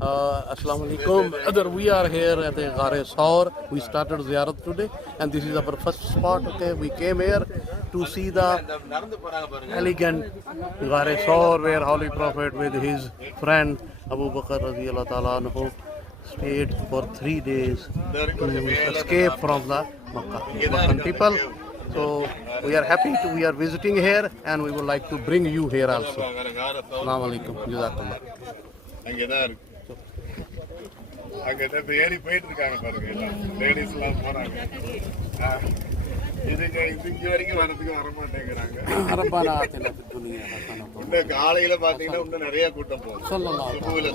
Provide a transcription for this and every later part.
Assalamu alaikum. We are here at the Ghare Saur. We started Ziyarat today, and this is our first spot. Okay, we came here to see the elegant Ghare Saur, where Holy Prophet with his friend Abu Bakr radiallahu ta'ala anhu stayed for 3 days to escape from the Meccan people. So we are happy we are visiting here, and we would like to bring you here also. Assalamu alaikum. Jazakallah. அங்க ஏறி போயிட்டு இருக்காங்க பாருங்க, ladies எல்லாம் போறாங்க. இதுக்கு வரைக்கும் வரதுக்கு வரமாட்டேங்கிறாங்க. இன்னும் காலையில பாத்தீங்கன்னா இன்னும் நிறைய கூட்டம் போகும்.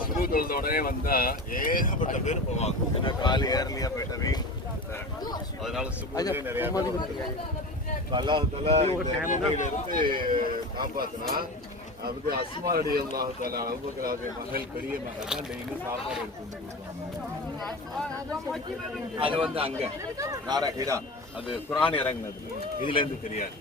சுபு தொழுத உடனே வந்தா ஏகப்பட்ட பேர் போவாங்க. ஏன்னா காலை ஏர்லியா போயிட்டவே அதனால சுபுலே நிறைய அல்லாஹ் இருந்து காப்பாத்தினா. அது அஸ்மா ரலியல்லாஹு தஆலா அபூபக்கர் மகள் பெரிய மகள் தான் டெய்லி சாப்பாடு எடுத்து அது அங்க நாரகிடா அது குர்ஆன் இறங்குனது இதுல இருந்து தெரியாது.